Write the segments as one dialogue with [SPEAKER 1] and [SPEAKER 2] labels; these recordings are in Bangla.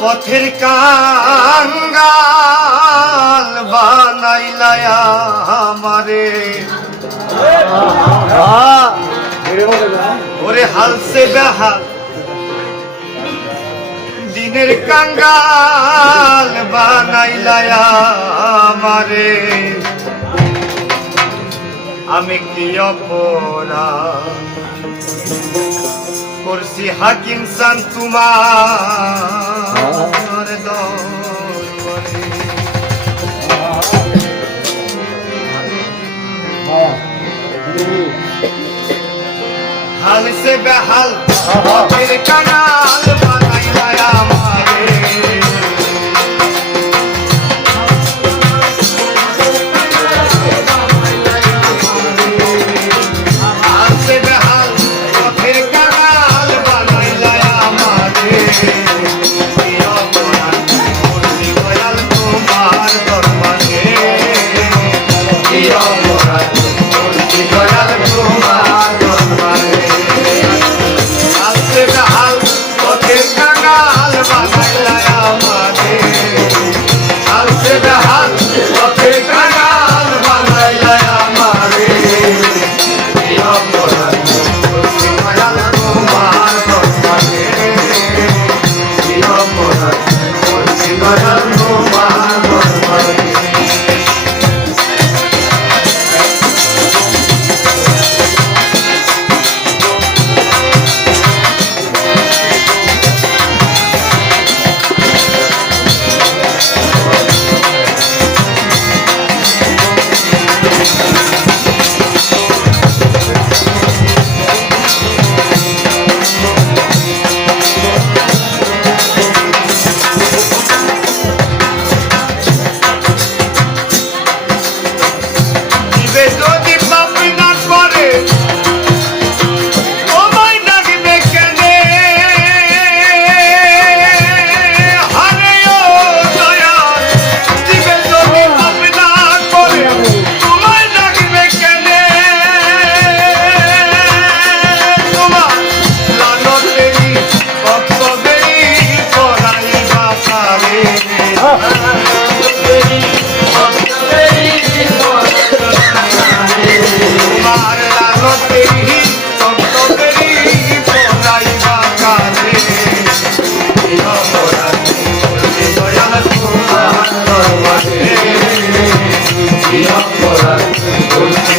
[SPEAKER 1] পথের কাঙ্গাল বানাইলায়া আমারে। ওরে হালসে বেহাল। দিনের কাঙ্গাল বানাইলায়া আমারে। আমি কি অপরা করছি হাকিম সান তোমার আমার দরবারে হাল সে বেহাল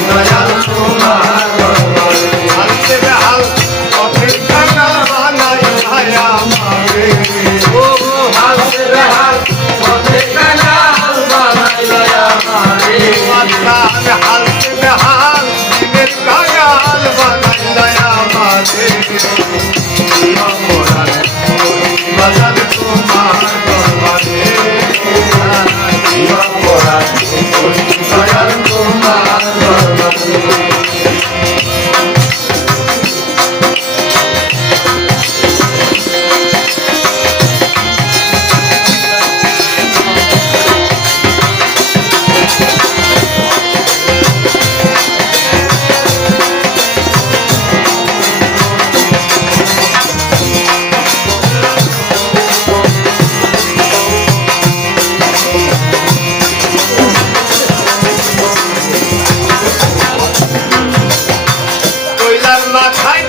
[SPEAKER 1] দয়াল তোমার। মাথায়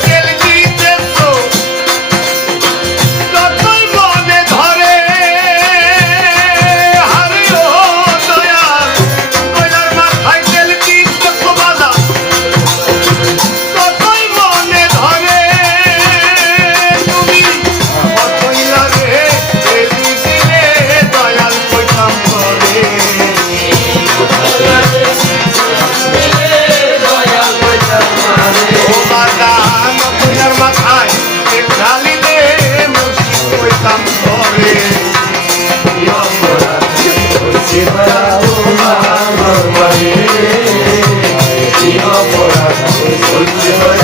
[SPEAKER 1] Thank you.